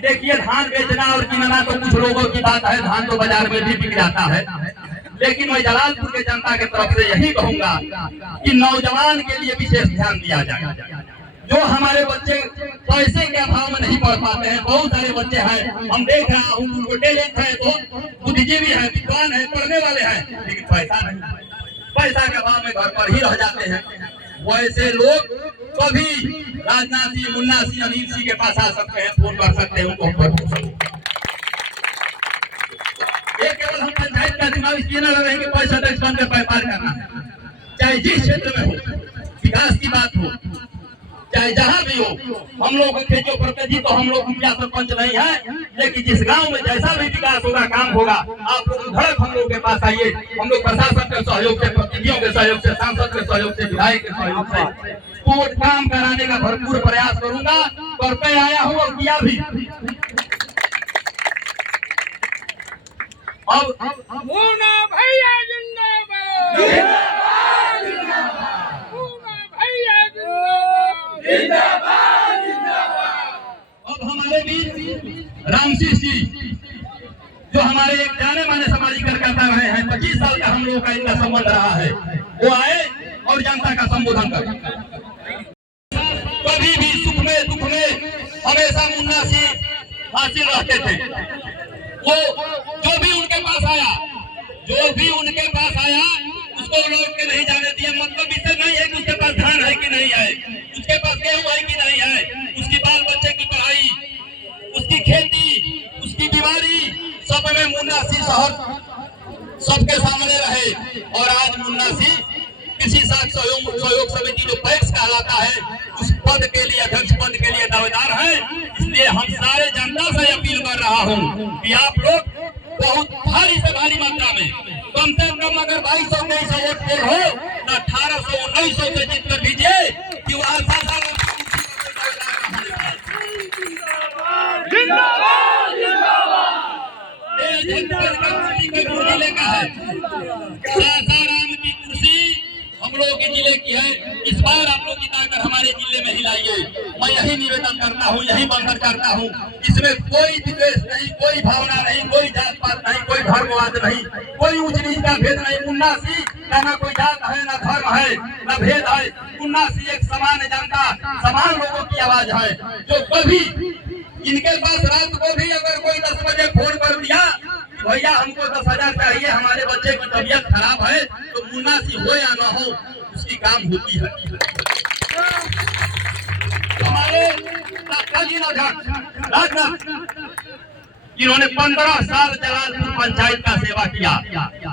कि देखिए धान बेचना और किनना तो कुछ लोगों की बात है, धान तो बाजार में भी बिक जाता है, लेकिन मैं जलालपुर के जनता के तरफ से यही कहूंगा कि नौजवान के लिए विशेष ध्यान दिया जाए। जो हमारे बच्चे पैसे के अभाव में नहीं पढ़ पाते हैं, बहुत सारे बच्चे हैं, हम देख रहा हूँ, उनको टैलेंट है, बहुत बुद्धिजीवी है, विद्वान है, पढ़ने वाले हैं, लेकिन पैसा नहीं, पैसा के अभाव में घर पर ही रह जाते हैं। वैसे लोग कभी राजनाथ सिंह, मुन्ना सिंह, अनिल सिंह के पास आ सकते हैं, फोन कर सकते हैं, उनको ये केवल हम पंचायत का दिमाग इसलिए न रहे कि पैसा टैक्स बन कर व्यापार करना है, चाहे जिस क्षेत्र में हो, विकास की बात हो, चाहे जहां भी हो। हम लोग खेतों प्रतिनिधि तो हम लोग मुखिया सरपंच नहीं है, लेकिन जिस गांव में जैसा भी विकास होगा, काम होगा, आप लोग धड़क हम लोग के पास आइए। हम लोग प्रशासन के सहयोग से, प्रतिनिधियों के सहयोग से, सांसद के सहयोग से, विधायक के सहयोग से कोर्ट काम कराने का भरपूर प्रयास करूंगा। करते आया हूँ और किया भी। अब मुन्ना भैया जिंदाबाद, जिंदाबाद, जिंदाबाद, मुन्ना भैया जिंदाबाद, जिंदाबाद। अब हमारे बीच रामसिंह जी, जो हमारे एक जाने माने सामाजिक कार्यकर्ता रहे हैं, 25 साल का हम लोगों का इनका संबंध रहा है, वो आए और जनता का संबोधन कर। कभी भी सुख में दुख में हमेशा मुन्ना सिंह हासिल रहते थे। वो जो भी उनके पास आया, उसको लौट के नहीं जाने दिया। मतलब इससे नहीं है कि उसके पास धान है कि नहीं है, उसके पास गेहूं है कि नहीं है, उसकी बाल बच्चे की पढ़ाई, उसकी खेती, उसकी बीमारी, सब में मुन्ना सिंह सबके सामने रहे। और आज मुन्ना सिंह कृषि साख सहयोग समिति जो पैक्स कहलाता है, उस पद के लिए, अध्यक्ष पद के लिए दावेदार है। इसलिए हम सारे जनता से अपील कर रहा हूँ कि आप लोग बहुत भारी से भारी मात्रा में, कम से कम अगर 2200-2300 वोट पोल हो, 1800-1900 से जीत कर दीजिए कि वो जिंदाबाद, जिले का है, सासाराम की कुर्सी हम लोगों के जिले की है। इस बार आप लोग जिताकर हमारे जिले में ही लाइए। मैं यही निवेदन करता हूँ, यही बंधन करता हूँ। इसमें कोई विद्वेष नहीं, कोई भावना नहीं, कोई जात पात नहीं, कोई धर्मवाद नहीं, कोई ऊंच नीच का भेद नहीं। मुन्ना सिंह का ना कोई जात है, ना धर्म है, ना भेद है। मुन्ना सिंह एक समान जनता, समान लोगों की आवाज है। जो कभी इनके पास रात को भी अगर कोई 10 बजे फोन कर दिया, भैया हमको 10,000 चाहिए, हमारे बच्चे की तबीयत खराब है, तो मुन्ना सिंह हो या ना हो, उसकी काम होती है। हमारे राजनाथ, इन्होंने 15 साल जलालपुर पंचायत का सेवा किया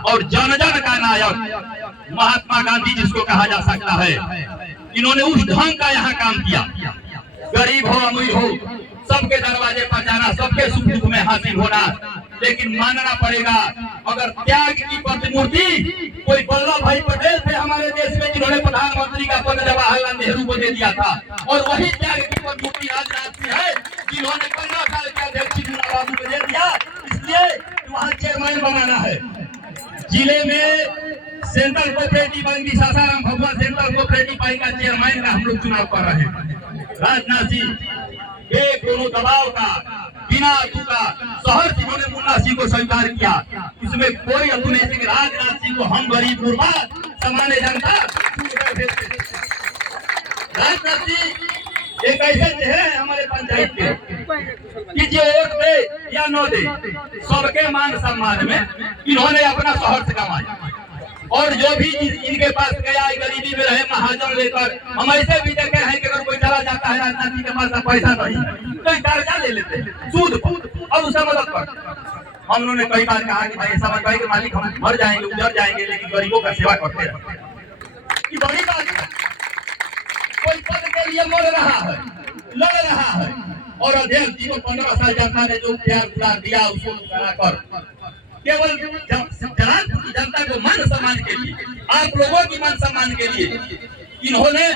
और जन जन का नायक महात्मा गांधी जिसको कहा जा सकता है, इन्होंने उस ढंग का यहाँ काम किया। गरीब हो अमीर हो, सबके दरवाजे पर जाना, सबके सुख दुख में हासिल होना। लेकिन मानना पड़ेगा, अगर त्याग की प्रतिमूर्ति कोई वल्लभ भाई पटेल थे हमारे देश में, जिन्होंने प्रधानमंत्री का पद जवाहरलाल नेहरू को दे दिया था, और वही त्याग की प्रतिमूर्ति राजनाथ सिंह है, जिन्होंने 15 साल के अध्यक्ष बाबू को दे दिया। इसलिए वहाँ चेयरमैन बनाना है। जिले में सेंट्रल कोऑपरेटिव बैंक, सासाराम भगवा सेंट्रल कोऑपरेटिव बैंक का चेयरमैन का हम लोग चुनाव कर रहे हैं। राजनाथ सिंह एक दोनों दबाव का, बिना अतु का शहर से उन्होंने मुन्ना सिंह को स्वीकार किया। इसमें कोई अतु नहीं सिंह, राजनाथ सिंह को हम गरीब गुरबा सामान्य जनता। राजनाथ सिंह एक ऐसे चेहरे हैं हमारे पंचायत के कि जो वोट दे या न दे, सबके मान सम्मान में इन्होंने अपना शहर से कमाया। और जो भी इनके पास गया, गरीबी में रहे, महाजन लेकर, हम ऐसे भी देखे हैं कि अगर कोई चला जाता है राजनाथ सिंह के पास पैसा नहीं, तो कर्जा ले लेते हैं सूद और उसे मदद कर। हम लोगों ने कई बार कहा कि भाई ऐसा मत के मालिक हम मर जाएंगे, उजड़ जाएंगे, लेकिन गरीबों का सेवा करते रहे। ये बड़ी बात है। कोई पद के लिए मर रहा है, लड़ रहा है, और अध्यक्ष जी को 15 साल जनता ने जो प्यार दुलार दिया, उसको कराकर केवल जलालपुर की जनता को मान सम्मान के लिए, आप लोगों की मान सम्मान के लिए इन्होंने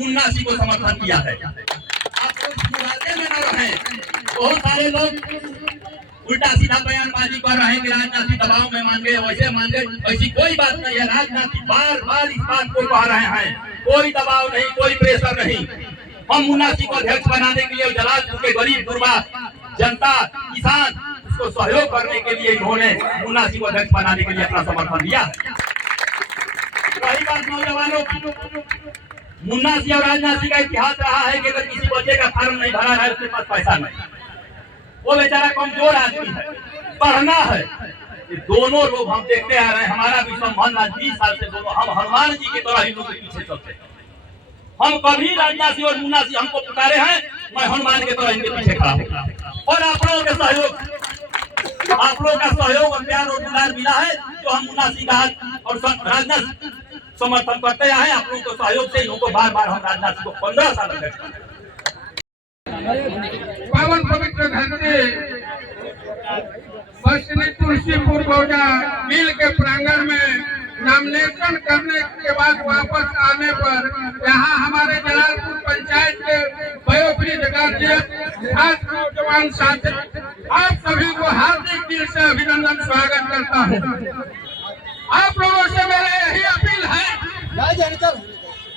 मुन्ना सिंह को समर्थन किया है। आप लोग में न रहे। बहुत सारे लोग उल्टा सीधा बयानबाजी कर रहे हैं कि राजनाथ सिंह दबाव में मान गए, वैसे मान गए। ऐसी कोई बात नहीं है। राजनाथ सिंह बार बार इस बात को कह रहे हैं, कोई दबाव नहीं, कोई प्रेशर नहीं। हम मुन्ना सिंह को अध्यक्ष बनाने के लिए जलालपुर के गरीब गुरबा जनता किसान उसको सहयोग करने के लिए इन्होंने मुन्ना सिंह को अध्यक्ष बनाने के लिए अपना समर्थन दिया। रही बात नौजवानों की, मुन्ना सिंह और राजनाथ सिंह का इतिहास रहा है कि अगर किसी बच्चे का फॉर्म नहीं भरा है, उसके पास पैसा नहीं, वो बेचारा कमजोर आदमी है, पढ़ना है। ये दोनों लोग हम देखते आ रहे हैं, हमारा भी संबंध आज 20 साल से दोनों हम हनुमान जी की तरह ही लोग के पीछे चलते हैं। हम कभी राजनाथ सिंह और मुन्ना सिंह हमको पुकारे हैं, मैं हनुमान के तरह इनके पीछे खड़ा हूँ। और आप लोगों के सहयोग, आप लोगों का सहयोग और प्यार और दुलार मिला है, जो हम मुन्ना सिंह का और राजनाथ समर्थन करते आए। आप लोगों के सहयोग से इनको बार बार हम राजनाथ सिंह को 15 साल तक पावन पवित्र धरती पश्चिमी तुलसीपुर गौजा मिल के प्रांगण में नॉमिनेशन करने के बाद वापस आने पर यहाँ हमारे जलालपुर पंचायत के वयोवृद्ध गार्जियन खास नौजवान साथी आप सभी को हार्दिक दिल से अभिनंदन स्वागत करता हूँ। आप लोगों से मेरा यही अपील है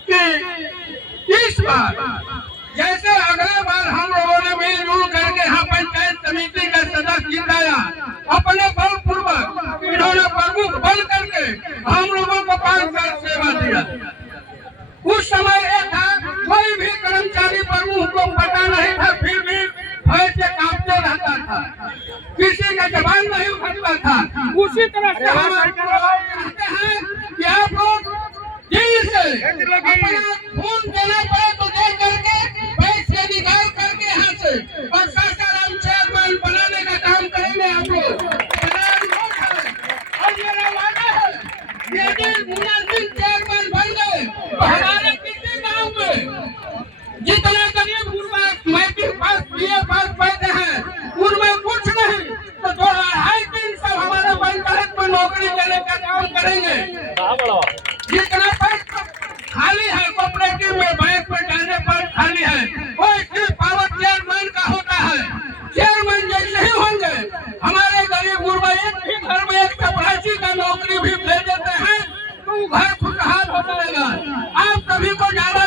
कि इस बार जैसे अगले बार हम लोगों ने मिलजुल करके यहाँ पंचायत समिति का सदस्य जिताया, अपने बल पूर्वक इन्होंने प्रमुख बन करके हम लोगों को 5 साल सेवा दिया। उस समय ये था, कोई भी कर्मचारी प्रमुख को पता नहीं था, फिर भी भय से कांपते रहता था, किसी का जवान नहीं उठता था। उसी तरह से हम चाहते हैं कि आप लोग दिल से खून देना पड़े तो दे करके पैसे निकाल करके यहाँ से और सासाराम चेयरमैन बनाने का काम करेंगे आप लोग। और मेरा वादा है, यदि मुन्ना सिंह चेयरमैन बन गए तो हमारे किसी गाँव में जितना गरीब गुरबा मैट्रिक पास बीए पास पैदे हैं, उनमें कुछ नहीं तो 2-2.5 सब हमारे पंचायत में नौकरी देने का काम करेंगे। जितना पैसा खाली है कोऑपरेटिव में, बैंक में डालने पर खाली है, वो सिर्फ पावर चेयरमैन का होता है। चेयरमैन जैसे ही होंगे हमारे गरीब गुरबा एक भी घर में एक चपरासी का नौकरी भी दे देते हैं तो घर खुशहाल हो जाएगा। आप सभी को ज्यादा